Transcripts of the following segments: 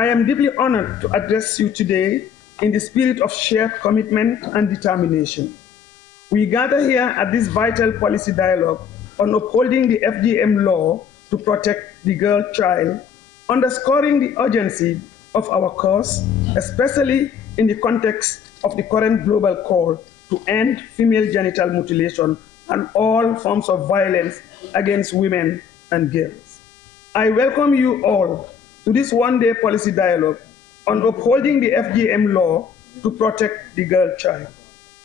I am deeply honored to address you today in the spirit of shared commitment and determination. We gather here at this vital policy dialogue on upholding the FGM law to protect the girl child, underscoring the urgency of our cause, especially in the context of the current global call to end female genital mutilation and all forms of violence against women and girls. I welcome you all to this one-day policy dialogue on upholding the FGM law to protect the girl child.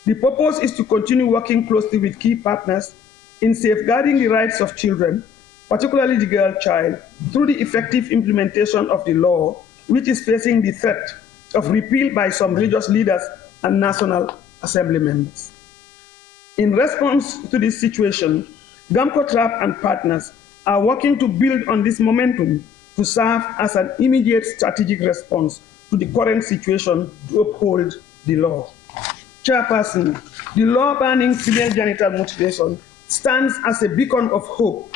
The purpose is to continue working closely with key partners in safeguarding the rights of children, particularly the girl child, through the effective implementation of the law, which is facing the threat of repeal by some religious leaders and National Assembly members. In response to this situation, Gamcotrap and partners are working to build on this momentum to serve as an immediate strategic response to the current situation to uphold the law. Chairperson, the law banning female genital mutilation stands as a beacon of hope,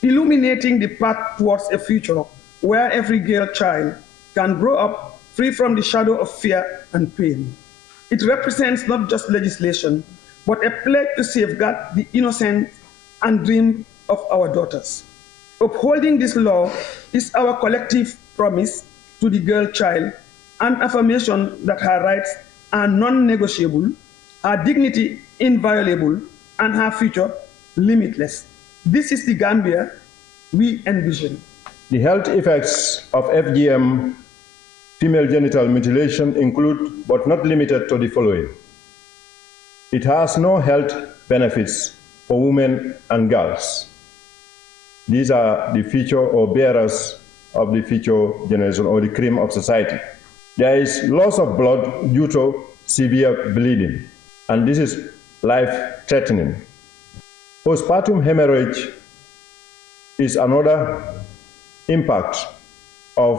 illuminating the path towards a future where every girl child can grow up free from the shadow of fear and pain. It represents not just legislation, but a pledge to safeguard the innocence and dream of our daughters. Upholding this law is our collective promise to the girl child, an affirmation that her rights are non-negotiable, her dignity inviolable, and her future limitless. This is the Gambia we envision. The health effects of FGM female genital mutilation include, but not limited to, the following. It has no health benefits for women and girls. These are the future or bearers of the future generation or the cream of society. There is loss of blood due to severe bleeding, and this is life-threatening. Postpartum hemorrhage is another impact of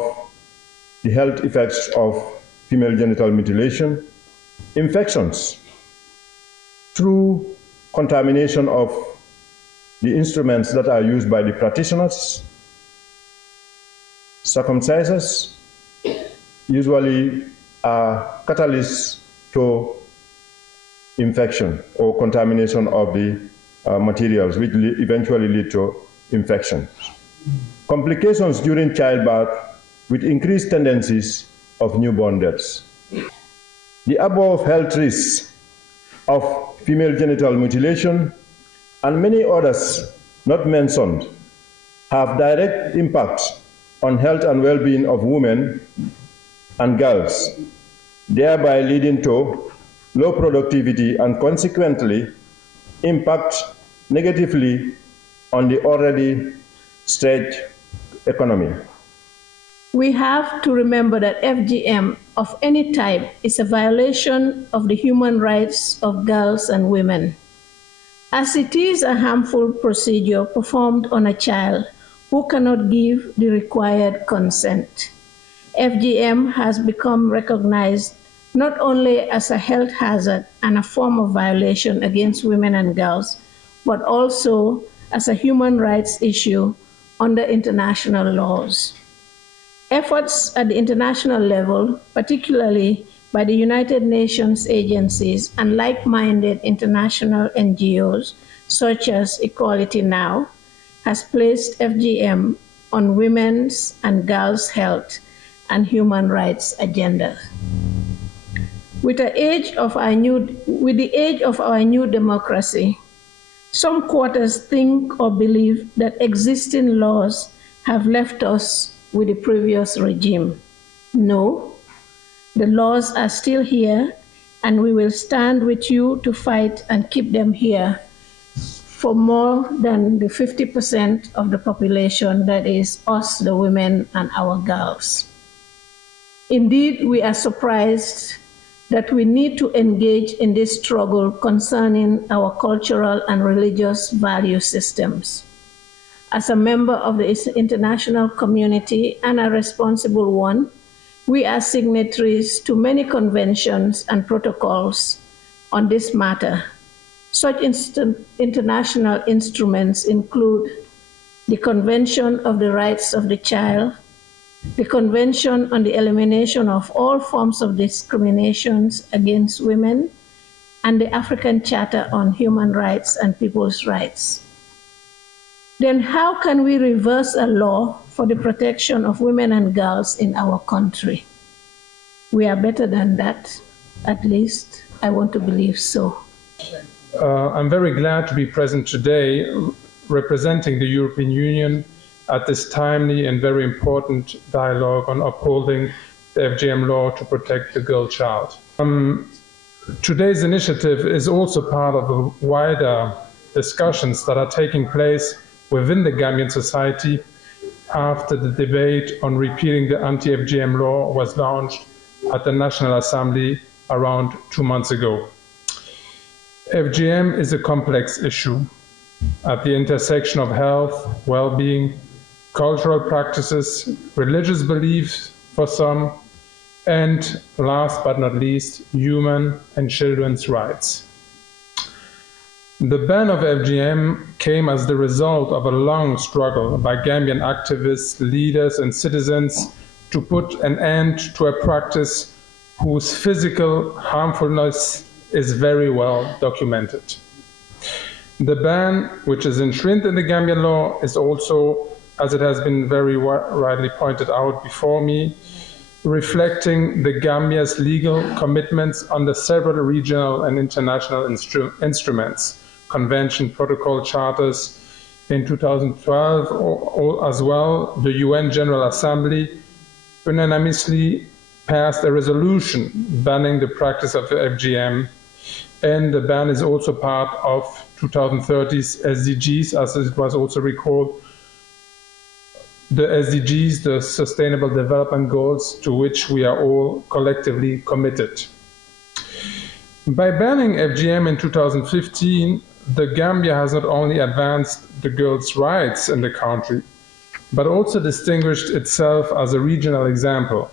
the health effects of female genital mutilation. Infections through contamination of the instruments that are used by the practitioners. Circumcises usually are catalysts to infection or contamination of the materials, which eventually lead to infection. Complications during childbirth with increased tendencies of newborn deaths. The above health risks of female genital mutilation and many others not mentioned have direct impacts on health and well-being of women and girls, thereby leading to low productivity and consequently impact negatively on the already stretched economy. We have to remember that FGM of any type is a violation of the human rights of girls and women, as it is a harmful procedure performed on a child who cannot give the required consent. FGM has become recognized not only as a health hazard and a form of violation against women and girls, but also as a human rights issue under international laws. Efforts at the international level, particularly by the United Nations agencies and like-minded international NGOs, such as Equality Now, has placed FGM on women's and girls' health and human rights agenda. With the age of our new democracy, some quarters think or believe that existing laws have left us with the previous regime. No, the laws are still here, and we will stand with you to fight and keep them here for more than the 50% of the population, that is us, the women and our girls. Indeed, we are surprised that we need to engage in this struggle concerning our cultural and religious value systems. As a member of the international community and a responsible one, we are signatories to many conventions and protocols on this matter. Such international instruments include the Convention of the Rights of the Child, the Convention on the Elimination of All Forms of Discriminations Against Women, and the African Charter on Human Rights and People's Rights. Then how can we reverse a law for the protection of women and girls in our country? We are better than that, at least I want to believe so. I'm very glad to be present today representing the European Union at this timely and very important dialogue on upholding the FGM law to protect the girl child. Today's initiative is also part of the wider discussions that are taking place within the Gambian society after the debate on repealing the anti-FGM law was launched at the National Assembly around 2 months ago. FGM is a complex issue at the intersection of health, well-being, cultural practices, religious beliefs for some, and last but not least, human and children's rights. The ban of FGM came as the result of a long struggle by Gambian activists, leaders, and citizens to put an end to a practice whose physical harmfulness is very well documented. The ban, which is enshrined in the Gambian law, is also, as it has been very rightly pointed out before me, reflecting the Gambia's legal commitments under several regional and international instruments, convention, protocol, charters. In 2012, as well, the UN General Assembly unanimously passed a resolution banning the practice of FGM, and the ban is also part of 2030's SDGs, as it was also recalled, the SDGs, the Sustainable Development Goals, to which we are all collectively committed. By banning FGM in 2015, the Gambia has not only advanced the girls' rights in the country, but also distinguished itself as a regional example,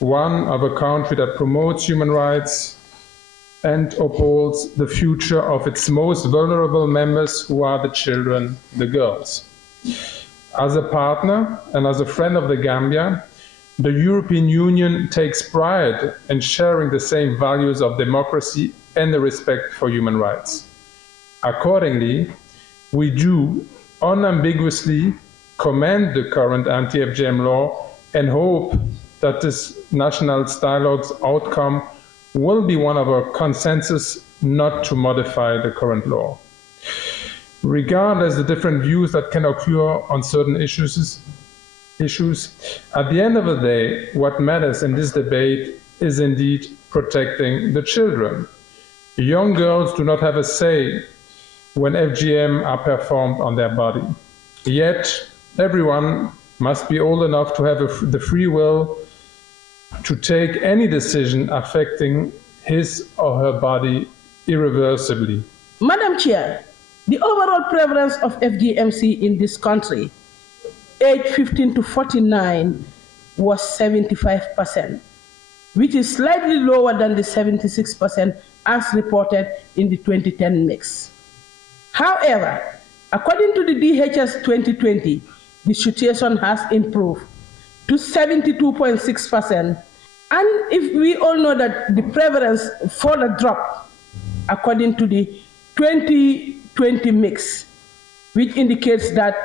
one of a country that promotes human rights and upholds the future of its most vulnerable members, who are the children, the girls. As a partner and as a friend of the Gambia, the European Union takes pride in sharing the same values of democracy and the respect for human rights. Accordingly, we do unambiguously commend the current anti-FGM law and hope that this national dialogue's outcome will be one of a consensus not to modify the current law. Regardless of the different views that can occur on certain issues, at the end of the day, what matters in this debate is indeed protecting the children. Young girls do not have a say when FGM are performed on their body. Yet, everyone must be old enough to have the free will to take any decision affecting his or her body irreversibly. Madam Chair, the overall prevalence of FGMC in this country, age 15 to 49, was 75%, which is slightly lower than the 76% as reported in the 2010 mix. However, according to the DHS 2020, the situation has improved to 72.6%. And if we all know that the prevalence further dropped according to the 2020 mix, which indicates that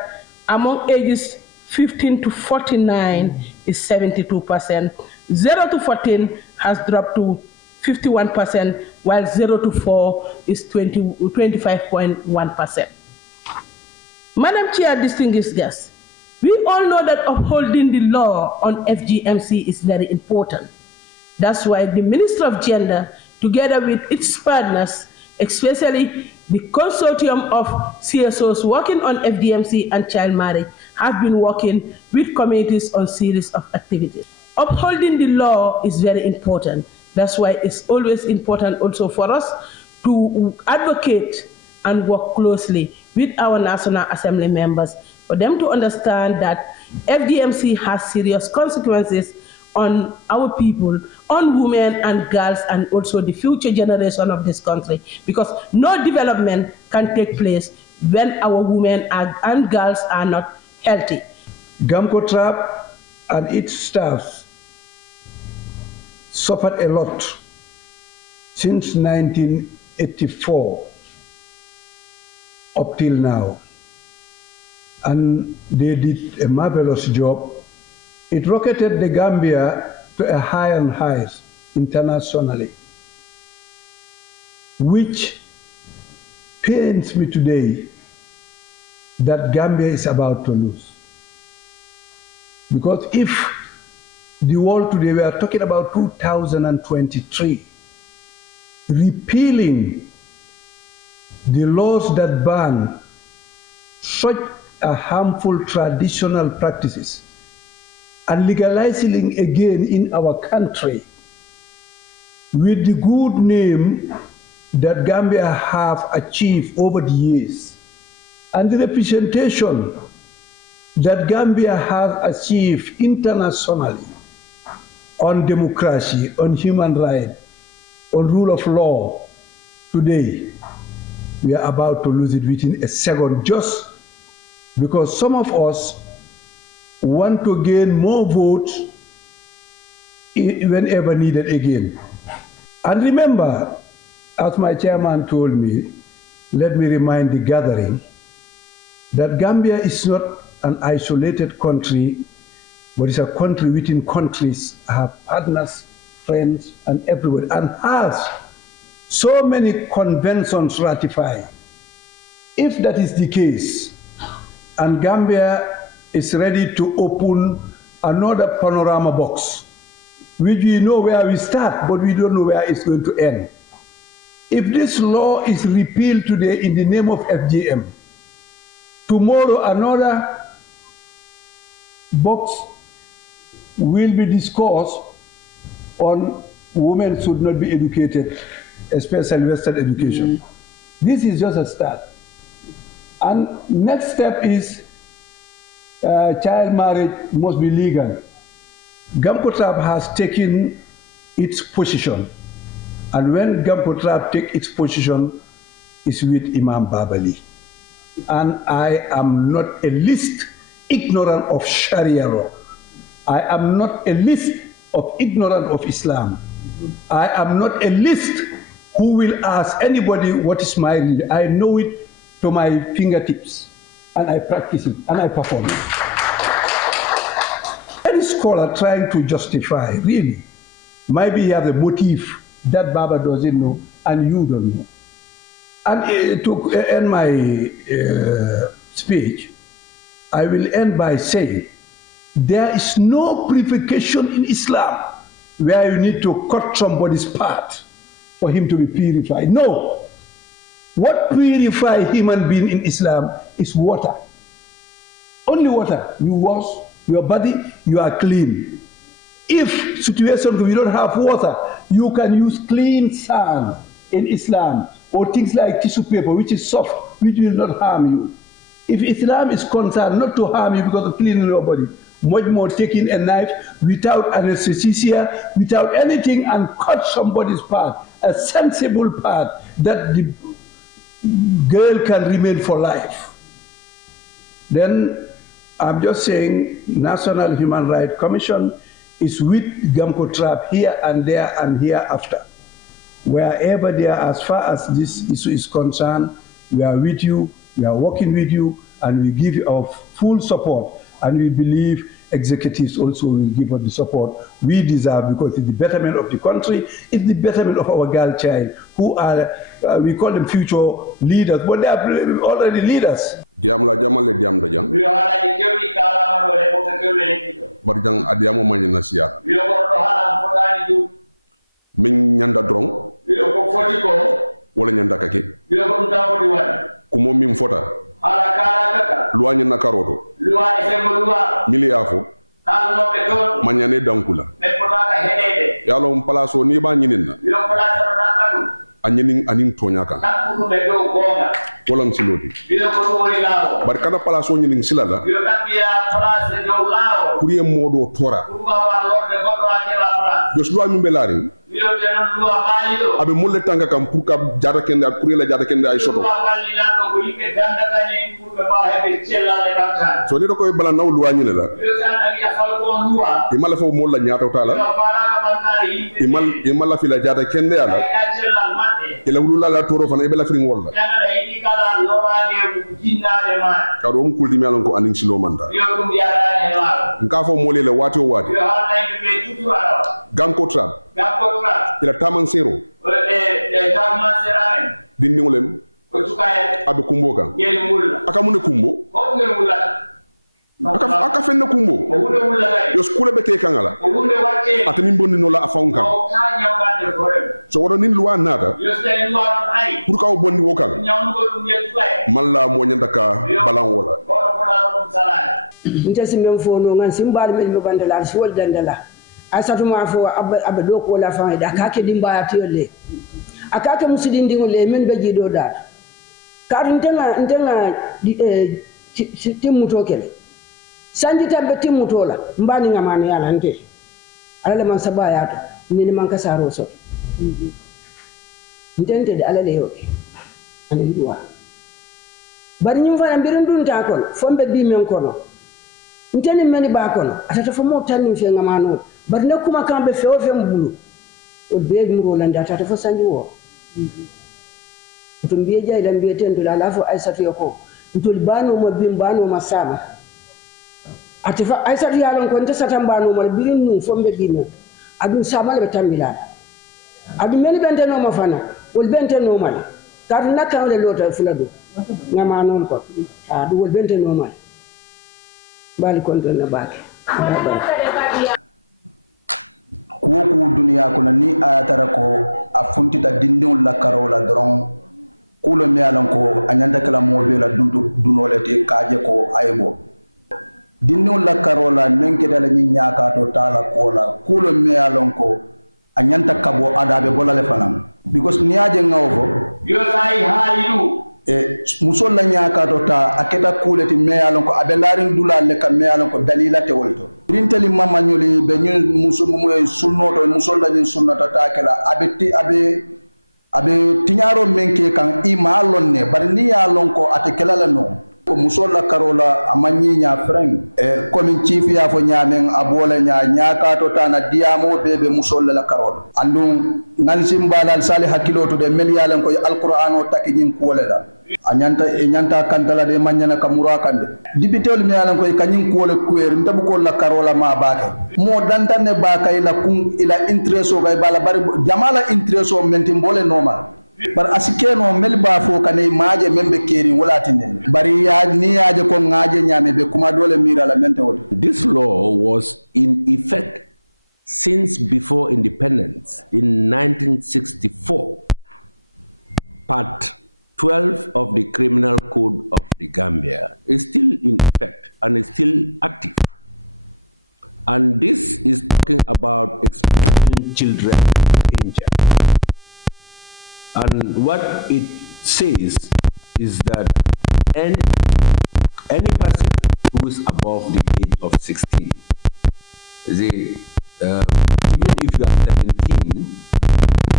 among ages 15 to 49 is 72%, 0 to 14 has dropped to 51%, while 0 to 4 is 25.1%. Madam Chair, distinguished guests, we all know that upholding the law on FGMC is very important. That's why the Minister of Gender, together with its partners, especially the consortium of CSOs working on FGMC and child marriage, have been working with communities on series of activities. Upholding the law is very important. That's why it's always important also for us to advocate and work closely with our National Assembly members for them to understand that FGMC has serious consequences on our people, on women and girls, and also the future generation of this country, because no development can take place when our women and girls are not healthy. Gamcotrap and its staff suffered a lot since 1984 up till now. And they did a marvelous job. It rocketed the Gambia to a higher and highs internationally, which pains me today that Gambia is about to lose. Because if the world today, we are talking about 2023, repealing the laws that ban such a harmful traditional practices and legalizing again in our country with the good name that Gambia have achieved over the years and the representation that Gambia has achieved internationally on democracy, on human rights, on rule of law. Today, we are about to lose it within a second just because some of us want to gain more votes whenever needed again. And remember, as my chairman told me, let me remind the gathering that Gambia is not an isolated country, but it's a country within countries, have partners, friends, and everybody, and has so many conventions ratified. If that is the case, and Gambia is ready to open another panorama box, which we know where we start, but we don't know where it's going to end. If this law is repealed today in the name of FGM, tomorrow another box will be discussed on women should not be educated, especially Western education. This is just a start. And next step is child marriage must be legal. Gamcotrap has taken its position. And when Gamcotrap takes its position, is with Imam Babali. And I am not a least ignorant of Sharia law. I am not a least of ignorant of Islam. I am not a least who will ask anybody what is my religion. I know it to my fingertips, and I practice it, and I perform it. Any scholar trying to justify, really, maybe he has a motive that Baba doesn't know, and you don't know. And to end my speech, I will end by saying, there is no purification in Islam where you need to cut somebody's part for him to be purified. No. What purifies human being in Islam is water. Only water. You wash your body, you are clean. If situation you don't have water, you can use clean sand in Islam or things like tissue paper, which is soft, which will not harm you. If Islam is concerned not to harm you because of cleaning your body, much more taking a knife without anesthesia, without anything, and cut somebody's part, a sensible part that the girl can remain for life. Then I'm just saying National Human Rights Commission is with Gamcotrap here and there and hereafter. Wherever they are, as far as this issue is concerned, we are with you, we are working with you, and we give you our full support. And we believe executives also will give us the support we deserve, because it's the betterment of the country, it's the betterment of our girl child, who are, we call them future leaders, but they are already leaders. Diam la jamal le diam da jang. Barjang adiamo mani nasia. Min nyanda drong. Wala nyanda kake. Kumo min fota. Loi nyana karoto. Miliafo. Manyane dankula. Yalo mpalaso ni ba nyinina. Anyinin anin tonyaka. Wolang siloti. Barkada palaso nyinin silala. Kuriye modo tora. Jos loi min belari. abe mulle tanga kam pour ka jara kende ak kurela jara kende ay soto so ni do koy bala naw luwa ñine la imala fo mo la ñaato tala imala fi la jara kende ala ila wulula la toro fana ibela fi ngol la kado mo kuldi mi alon ko anin silo manda nka fo mo le wati o wati Gamcotrap ila taman sero dinni ngolem abe kumbo kan aka mun kumbo aka fenne kumbo yo skule be te kangala atani bonni no la afon kan so wado nin luwa nata pour ka bonni wokal malla mo nyanda ka balan wala nta simen fo no ngan simbal mel me bandala si wol dandala asatu ma fo abe do ko la fa da ka ke dimba atiyole akake musidi ndingole men be jido da ka ntenga timuto kele sanji tambe timutola mbani ngamano yala nte alale man sabaya to ni man kasaro so ntente de alale yoke ani duwa bari nyum fana mbirundun ta kon fombe bi men kono nteni meni ba kono atata fo mo tanni fe ngamano bari ne kuma kambe fe o fe mbulu o be ngro landa atata fo sanji wo to mbiye jay lam biye tendo la lafo aisatu yako ntol bano mo bim bano masama atifa aisatu yalon ko nta satambano mo birin nu fombe bino adun sama le tambila adu meni bente no mafana wol bente no mal kar nakka le lota fulado ngama non ko adu wol bente no mal bali konton na bake kuwo duniya kono ni ayatara ko a funtita dindiŋol la karola doron kulo me yalan ko a ñanta kala mobe la dunole te kaje ko aybo dindiŋol la karola men keda la ñi ñakato tala kola kulo me yalan ko a ñanta kabo adabe bolale fanan because ni aje ngawo fo musol la ñakato ta aketa kuleti me yalan ko abe larin dulal le kam me yalan ko dalila te wolto rinteli mama ñoli be ñul musul moy sunnoto musol la ñin sunnata ta kala abe tiñaro menke kan ima lonne bar ni ya lon ko ate kala la no ko musol la karola amanyi nya freng komin chief ya fo ñamen abola ñakato ta na diamo bebe musol la karola andum ngal simbalal sali hakiloto de mel yalan ko alquran o takijin kuwolela a ñanta kantala de mañana kamura kande dibitol mi yalan koy kañin kuwole kuwer ntabu ko la karola ma baake mo dantane baaka ila kun ila intereso gay bala bari jamala intereso menti mbole normal bar asikeno mel ba fo kane maaje membe keri wolatine bari ya ni yaaje ko ngaaje nyame be kuma dole mira la mente wote. This law was in effect since before independence in 1964. Part 12 of the Criminal Code of the Gambia is still in effect and is still active. And this is talking about exposing children to danger. And what it says is that any person who is above the age of 16, even if you are 17,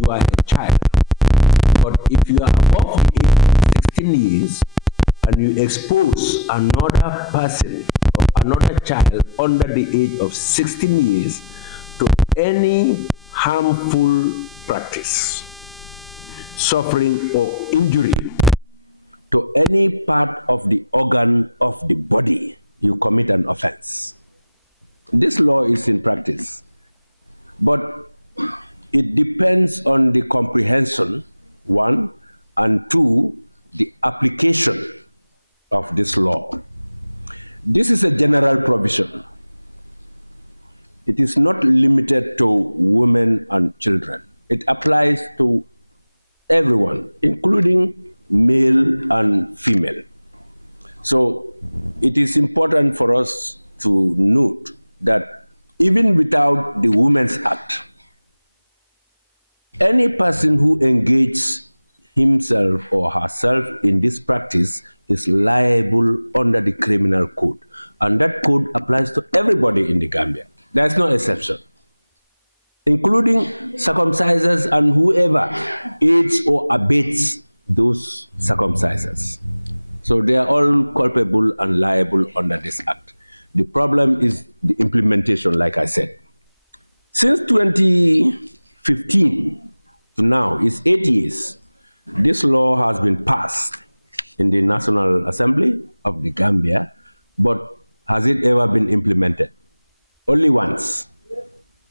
you are a child. But if you are above the age of 16 years and you expose another person or another child under the age of 16 years to any harmful practice, suffering or injury to any part of the organ of the body, you commit an offense. This law is in practice, but it depends on the comprehension, one, and two, the application of this law. This is a general provision. It is not limited to women and children. It applies to everyone, including male and female. So it is important for us to note that even without the Women's Act, any person who engages himself or herself in this practice is liable under the criminal code. And that code applies to everybody in the Gambia. There's no exception. including circumcisers and whoever aids or abates those circumcisers. So they are all culpable and liable under this act. The problem is the implementation, like I said. Since 2015 to now, it's 8 years, this law has been passed in the National Assembly of the Gambia, but has it ever been implemented? Only once.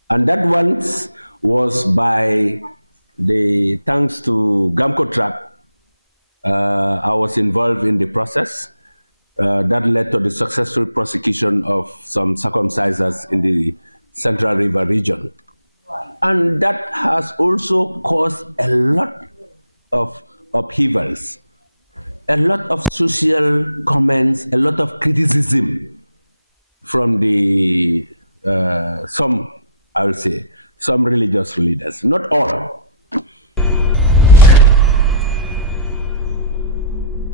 And that once was by thanks to Gamcotrap. I was involved in the process that led to the successful prosecution of some circumcisers in the Central River region. And that has also caused a lot of upheavals, a lot of social comments, a lot of criticism from some, I would say, some religious leaders, not all.